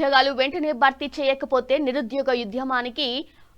ఉద్యోగాలు వెంటనే భర్తీ చేయకపోతే నిరుద్యోగ ఉద్యమానికి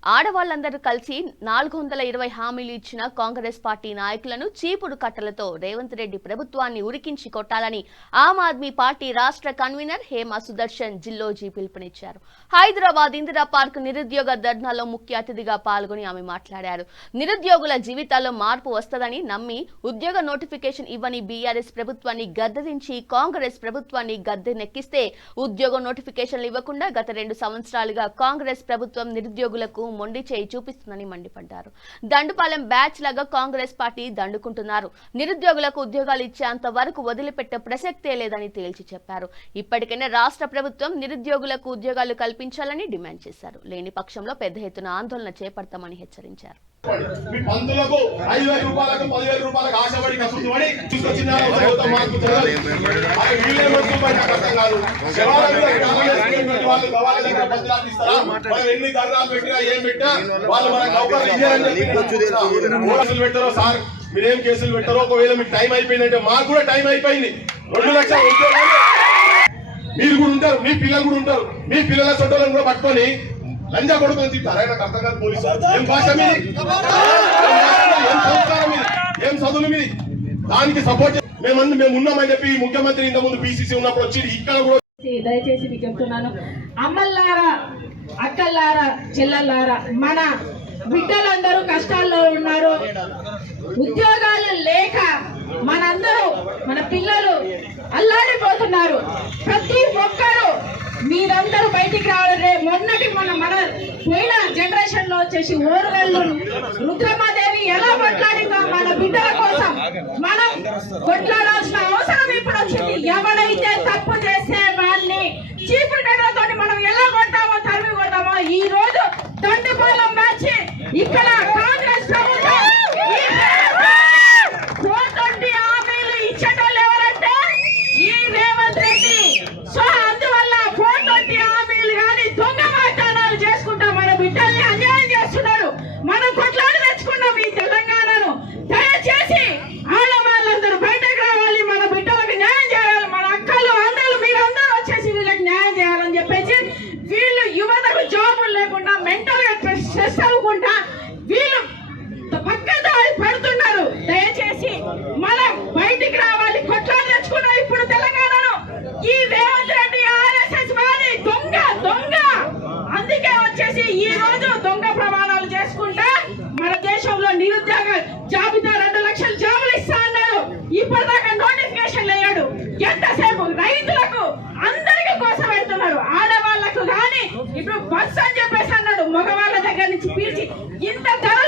ఆడవాళ్ళందరూ కలిసి నాలుగు వందల ఇరవై హామీలు ఇచ్చిన కాంగ్రెస్ పార్టీ నాయకులను చీపుడు కట్టలతో రేవంత్ రెడ్డి ప్రభుత్వాన్ని ఉరికించి కొట్టాలని ఆమ్ ఆద్మీ పార్టీ రాష్ట్ర కన్వీనర్ హేమ సుదర్శన్ జిల్లోజీ పిలుపునిచ్చారు. హైదరాబాద్ ఇందిరా పార్క్ నిరుద్యోగ ధర్నాలో ముఖ్య అతిథిగా పాల్గొని ఆమె మాట్లాడారు. నిరుద్యోగుల జీవితాల్లో మార్పు వస్తదని నమ్మి ఉద్యోగ నోటిఫికేషన్ ఇవ్వని బీఆర్ఎస్ ప్రభుత్వాన్ని గద్దెదించి కాంగ్రెస్ ప్రభుత్వాన్ని గద్దెనెక్కిస్తే ఉద్యోగ నోటిఫికేషన్లు ఇవ్వకుండా గత రెండు సంవత్సరాలుగా కాంగ్రెస్ ప్రభుత్వం నిరుద్యోగులకు మొండి చేయి చూపిస్తుందని మండిపడ్డారు. దండుపాలెం బ్యాచ్ లాగా కాంగ్రెస్ పార్టీ దండుకుంటున్నారు. నిరుద్యోగులకు ఉద్యోగాలు ఇచ్చేంత వరకు వదిలిపెట్టే ప్రసక్తే లేదని తేల్చి చెప్పారు. ఇప్పటికైనా రాష్ట్ర ప్రభుత్వం నిరుద్యోగులకు ఉద్యోగాలు కల్పించాలని డిమాండ్ చేశారు. లేని పక్షంలో పెద్ద ఎత్తున ఆందోళన చేపడతామని హెచ్చరించారు. మీ పంతులకు ఐదు వేల రూపాయలకు పదివేల రూపాయలకు ఆశపడి కసుడు తీసుకొచ్చిన మార్పు వాళ్ళు మనం ఎన్ని ధర్నాలు పెట్టినా ఏం పెట్టినా వాళ్ళు మనకు అవకాశం కేసులు పెట్టారో సార్? మీరేం కేసులు పెట్టారో? ఒకవేళ మీకు టైం అయిపోయిందంటే మాకు కూడా టైం అయిపోయింది. రెండు లక్షల ఉద్యోగాలు. మీరు కూడా ఉంటారు మీ పిల్లలు కూడా ఉంటారు. మీ పిల్లల చోటలను కూడా పట్టుకొని లంజా కొడుకుని నాకు అర్థం కాదు పోలీసు. ఏం భాష మీది? ఏం సంస్కారం మీది? ఏం చదువులు మీది? దానికి సపోర్ట్ మేమందరం మేము ఉన్నామని చెప్పి ముఖ్యమంత్రి ఇంత ముందు పిసిసి ఉన్నప్పుడు వచ్చి ఇక్కడ కూడా దయచేసి మీకు చెప్తున్నాను అమ్మల్లారా అక్కల్లారా చెల్లెల్లారా మన బిడ్డలందరూ కష్టాల్లో ఉన్నారు. ఉద్యోగాలు లేక మనందరూ మన పిల్లలు అల్లాడిపోతున్నారు. ప్రతి ఒక్కరూ మీరందరూ బయటికి రావాలి రే మొన్నటి మన మన పోయిన జనరేషన్లో వచ్చేసి ఓరుగల్లు రుద్రమాదేవి ఎలా కొట్లాడిందో మన బిడ్డల కోసం మనం కొట్లాడాల్సిన అవసరం ఇప్పుడు వచ్చింది. ఎవడైతే తప్పు చేస్తే వాళ్ళని చీపురు మనం ఎలా కొట్టామో తరిమి కొడతామో ఈ రోజు దండుపాలెం మ్యాచ్ ఇక్కడ కాంగ్రెస్ ప్రభుత్వం ఫోర్ ట్వంటీ హామీలు ఇచ్చేటోళ్ళు ఎవరంటే ఈ రేవంత్ రెడ్డి సో అందువల్ల ఫోర్ ట్వంటీ హామీలు కానీ దొంగ వాగ్దానాలు చేసుకుంటా మన బిడ్డల్ని అన్యాయం చేస్తున్నారు మనం కొట్లాడి తెచ్చుకున్నాం ఈ తెలంగాణను దయచేసి ఆడవాళ్ళందరూ బయటకు రావాలి మన బిడ్డలకు న్యాయం చేయాలి మన అక్కలు అందరూ మీరందరూ వచ్చేసి వీళ్ళకి న్యాయం చేయాలని చెప్పేసి వీళ్ళు యువతకు జాబులు లేకుండా మెంటల్గా స్ట్రెస్ అవ్వకుండా వీళ్ళు పక్కదారి పడుతున్నారు. దయచేసి మనం బయటికి రావాలి. కొట్లాడి తెచ్చుకున్నాం ఇప్పుడు తెలంగాణను. ఈ రేవంత్ రెడ్డి ఆర్ఎస్ఎస్ వారి దొంగ దొంగ. అందుకే వచ్చేసి ఈ రోజు దొంగ ప్రమాణాలు చేసుకుంటా మన దేశంలో నిరుద్యోగ జాబితా రెండు లక్షల జాబులు ఇస్తా అన్నారు ఇప్పటిదాకా నోటిఫికేషన్ లేయాడు ఎంతసేపు రైతులకు అందరికీ కోసం వెళ్తున్నారు ఆడవాళ్ళకు కానీ ఇప్పుడు బస్సు అని పీల్చి ఇంత ధర